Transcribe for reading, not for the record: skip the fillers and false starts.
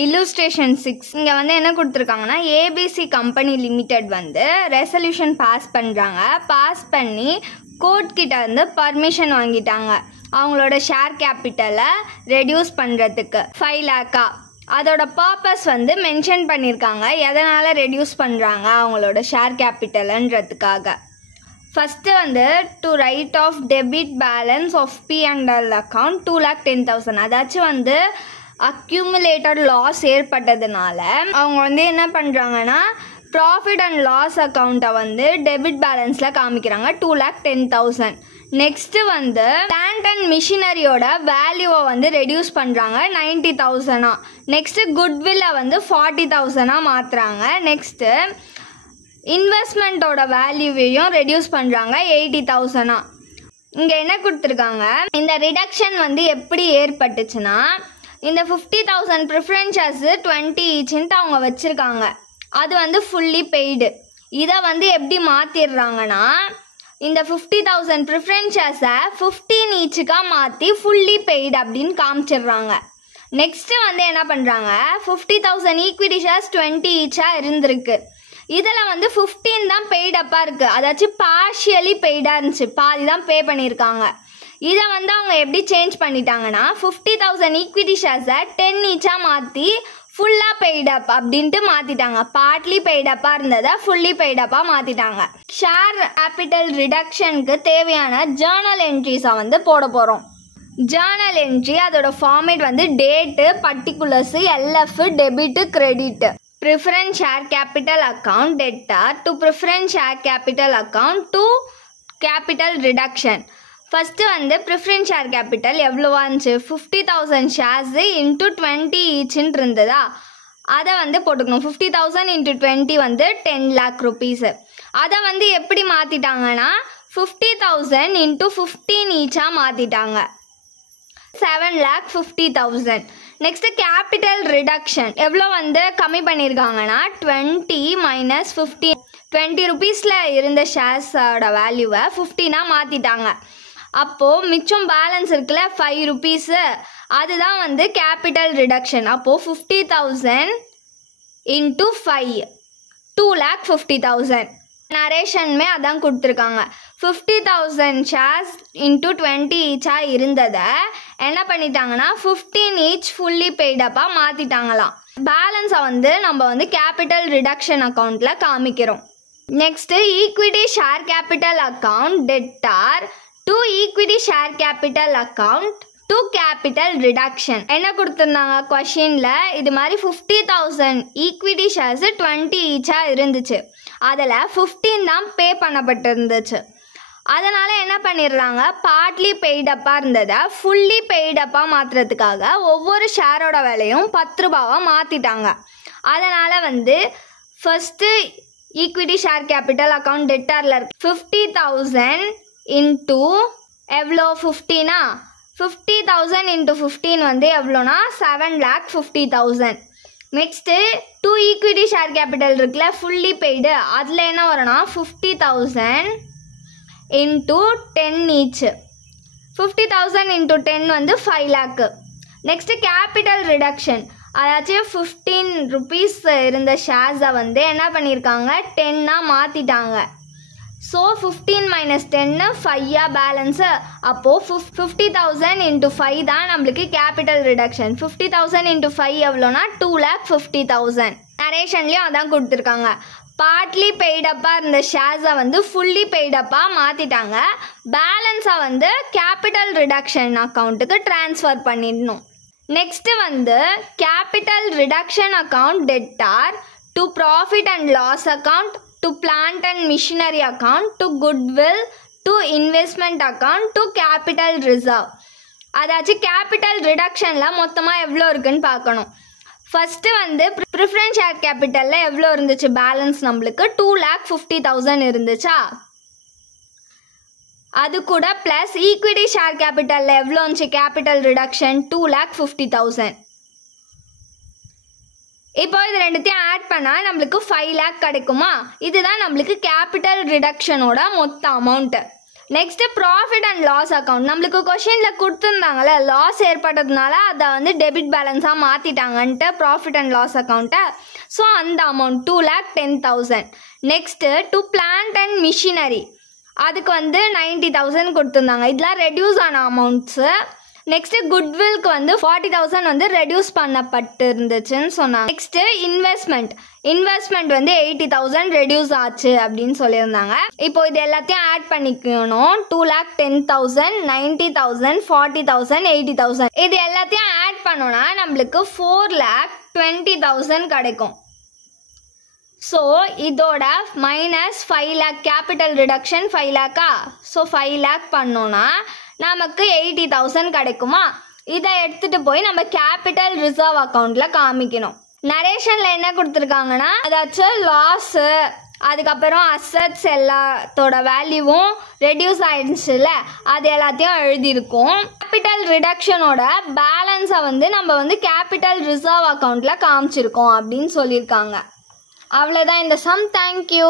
Illustration 6 இங்க வந்து என்ன கொடுத்திருக்காங்கன்னா ABC கம்பெனி லிமிடெட் வந்து ரெசல்யூஷன் பாஸ் பண்றாங்க. பாஸ் பண்ணி கோர்ட் கிட்ட இருந்து பர்மிஷன் வாங்கிட்டாங்க. அவங்களோட ஷேர் கேபிட்டலை ரெடியூஸ் பண்றதுக்கு 5 lakh. அதோட பர்பஸ் வந்து மென்ஷன் பண்ணியிருக்காங்க. எதனால ரெடியூஸ் பண்றாங்க அவங்களோட ஷேர் கேபிட்டல்ன்றதுக்காக. ஃபர்ஸ்ட் வந்து to write off debit balance of P&L account 2,10,000. அதாச்சும் வந்து அக்யூமுலேட்டட் லாஸ் ஏற்பட்டதுனால அவங்க வந்து என்ன பண்ணுறாங்கன்னா ப்ராஃபிட் அண்ட் லாஸ் அக்கௌண்ட்டை வந்து டெபிட் பேலன்ஸில் காமிக்கிறாங்க 2,10,000. நெக்ஸ்ட்டு வந்து பிளான்ட் அண்ட் மிஷினரியோட வேல்யூவை வந்து ரெடியூஸ் பண்ணுறாங்க 90,000. நெக்ஸ்ட்டு குட்வில்லை வந்து 40,000 மாற்றுறாங்க. நெக்ஸ்ட்டு இன்வெஸ்ட்மெண்ட்டோட வேல்யூவையும் ரெடியூஸ் பண்ணுறாங்க 80,000. இங்கே என்ன கொடுத்துருக்காங்க, இந்த ரிடக்ஷன் வந்து எப்படி ஏற்பட்டுச்சுன்னா இந்த 50,000 ப்ரிஃபரன்ஸ் ஷேர்ஸ் 20 ஈச்ன்ட்டு அவங்க வச்சுருக்காங்க. அது வந்து ஃபுல்லி பெய்டு. இதை வந்து எப்படி மாற்றிடுறாங்கன்னா இந்த 50,000 ப்ரிஃபரன்ஸ் ஷேர்ஸை 15 ஈச்சுக்காக மாற்றி ஃபுல்லி பெய்டு அப்படின்னு காமிச்சிடுறாங்க. நெக்ஸ்ட்டு வந்து என்ன பண்ணுறாங்க 50,000 ஈக்விட்டி ஷேர்ஸ் 20 ஈச்சாக இருந்திருக்கு. இதில் வந்து 15 தான் பெய்டப்பாக இருக்குது. அதாச்சும் பார்ஷியலி பெய்டாக இருந்துச்சு, பாதி தான் பே பண்ணியிருக்காங்க. இதை வந்து அவங்க எப்படி சேஞ்ச் பண்ணிட்டாங்கன்னா 50,000 ஈக்விட்டி ஷேர்ஸை 10 ஈச்சாக மாற்றி ஃபுல்லாக பெய்டப் அப்படின்ட்டு மாற்றிட்டாங்க. பார்ட்லி பெய்டப்பாக இருந்ததை ஃபுல்லி பெய்டப்பாக மாற்றிட்டாங்க. ஷேர் கேபிட்டல் ரிடக்ஷனுக்கு தேவையான ஜேர்னல் என்ட்ரிஸை வந்து போட போகிறோம். ஜேர்னல் என்ட்ரி அதோட ஃபார்மேட் வந்து date, particulars, LF, debit, credit. Preference share capital account debtor to preference share capital account to capital reduction. First வந்து preference share capital எவ்வளோவா இருந்துச்சு 50,000 shares into 20 each இருந்ததா, அதை வந்து போட்டுக்கணும். 50,000 into 20 வந்து 10 lakh rupees. அதை வந்து எப்படி மாற்றிட்டாங்கன்னா 50,000 into 15 ஈச்சாக மாற்றிட்டாங்க 7,50,000. நெக்ஸ்ட் கேபிட்டல் ரிடக்ஷன் எவ்வளோ வந்து கம்மி பண்ணியிருக்காங்கன்னா 20 - 15. 20 ருபீஸில் இருந்த ஷேர்ஸோட வேல்யூவை 15 மாற்றிட்டாங்க. அப்போது மிச்சம் பேலன்ஸ் இருக்குல்ல 5 ருபீஸு, அதுதான் வந்து கேபிட்டல் ரிடக்ஷன். அப்போது 50,000 into 5 2,50,000. நரேஷனுமே அதான் கொடுத்துருக்காங்க. 50,000 ஷேர்ஸ் into 20 ஈச்சாக இருந்ததை என்ன பண்ணிட்டாங்கன்னா 15 ஈச் ஃபுல்லி பெய்டப்பாக மாற்றிட்டாங்களாம். பேலன்ஸை வந்து நம்ம வந்து கேபிட்டல் ரிடக்ஷன் அக்கௌண்ட்டில் காமிக்கிறோம். Next equity share capital account debtor to equity share capital account to capital reduction. என்ன கொடுத்துருந்தாங்க கொஷினில், இது மாதிரி 50,000 ஈக்விட்டி ஷேர்ஸ் 20 ஈச்சாக இருந்துச்சு. அதில் 15 தான் பே பண்ணப்பட்டிருந்துச்சு. அதனால் என்ன பண்ணிடுறாங்க பார்ட்லி பெய்டப்பாக இருந்ததை ஃபுல்லி பெய்டப்பாக மாற்றுறதுக்காக ஒவ்வொரு ஷேரோட விலையும் 10 ரூபாவாக மாற்றிட்டாங்க. அதனால் வந்து first equity share capital account டெட்டாரில் இருக்கு 50,000 இன்ட்டு எவ்வளோ 15. 50,000 into 15 வந்து எவ்வளோனா 7,50,000. நெக்ஸ்ட்டு 2 ஈக்விட்டி ஷேர் கேபிட்டல் இருக்குல்ல ஃபுல்லி பெய்டு, அதில் என்ன வரும்னா 50,000 into 10 ஈச். 50,000 into 10 வந்து 5 lakh. நெக்ஸ்ட்டு கேபிட்டல் ரிடக்ஷன், அதாச்சும் 15 ருபீஸ் இருந்த ஷேர்ஸை வந்து என்ன பண்ணியிருக்காங்க 10 மாற்றிட்டாங்க. So 15 - 10 5 balance. அப்போது 50,000 into 5 தான் நம்மளுக்கு கேபிட்டல் ரிடக்ஷன். 50,000 into 5 எவ்வளோனா 2,50,000. நரேஷன்லேயும் அதான் கொடுத்துருக்காங்க. பார்ட்லி பெய்டப்பாக இருந்த ஷேர்ஸை வந்து ஃபுல்லி பெய்டப்பாக மாற்றிட்டாங்க. பேலன்ஸை வந்து கேபிட்டல் ரிடக்ஷன் அக்கௌண்ட்டுக்கு ட்ரான்ஸ்ஃபர் பண்ணிடணும். நெக்ஸ்ட்டு வந்து capital reduction account debtor to profit and loss account to plant and machinery account to goodwill to investment account to capital reserve. அதாச்சும் கேபிட்டல் ரிடக்ஷனில் மொத்தமாக எவ்வளோ இருக்குன்னு பார்க்கணும். ஃபஸ்ட்டு வந்து ப்ரிஃபரன்ஸ் ஷேர் கேபிட்டலில் எவ்வளோ இருந்துச்சு பேலன்ஸ் நம்மளுக்கு 2,50,000 இருந்துச்சா, அது கூட ப்ளஸ் ஈக்விட்டி ஷேர் கேபிட்டலில் எவ்வளோ இருந்துச்சு கேபிட்டல் ரிடக்ஷன் 2,50,000. இப்போ இது ரெண்டுத்தையும் ஆட் பண்ணால் நம்மளுக்கு 5 lakh கிடைக்குமா. இதுதான் நம்மளுக்கு கேபிட்டல் ரிடக்ஷனோட மொத்த amount. Next profit and loss account. நம்மளுக்கு கொஷினில் கொடுத்துருந்தாங்கல்ல, லாஸ் ஏற்பட்டதுனால அதை வந்து டெபிட் பேலன்ஸாக மாற்றிட்டாங்கன்ட்டு ப்ராஃபிட் அண்ட் லாஸ் அக்கௌண்ட்டை. ஸோ அந்த amount 2,10,000. Next to plant and machinery, அதுக்கு வந்து 90,000 கொடுத்துருந்தாங்க. இதெல்லாம் ரெடியூஸ் ஆன அமௌண்ட்ஸு. நெக்ஸ்ட்டு குட்வில்க்கு வந்து 40,000 வந்து ரெடியூஸ் பண்ணப்பட்டு இருந்துச்சுன்னு சொன்னாங்க. நெக்ஸ்ட்டு இன்வெஸ்ட்மெண்ட் வந்து 80,000 ரெடியூஸ் ஆச்சு அப்படின்னு சொல்லியிருந்தாங்க. இப்போ இது எல்லாத்தையும் ஆட் பண்ணிக்கணும். 2,10,000, 90,000, 40,000, 80,000 இது எல்லாத்தையும் ஆட் பண்ணோன்னா நம்மளுக்கு 4,20,000 கிடைக்கும். ஸோ இதோட minus 5 lakh capital reduction 5 lakh. So 5 lakh பண்ணோன்னா நமக்கு 80,000 கிடைக்குமா? இதை எடுத்துகிட்டு போய் நம்ம கேபிட்டல் ரிசர்வ் அக்கௌண்ட்டில் காமிக்கணும். நரேஷனில் என்ன கொடுத்துருக்காங்கன்னா, அதாச்சும் லாஸு, அதுக்கப்புறம் அசட்ஸ் எல்லாத்தோட வேல்யூவும் ரெடியூஸ் ஆயிடுச்சுல்ல, அது எல்லாத்தையும் எழுதியிருக்கும். கேபிட்டல் ரிடக்ஷனோட பேலன்ஸை வந்து நம்ம வந்து கேபிட்டல் ரிசர்வ் அக்கௌண்ட்டில் காமிச்சிருக்கோம் அப்படின்னு சொல்லியிருக்காங்க. அவ்வளோதான் இந்த சம். தேங்க்யூ.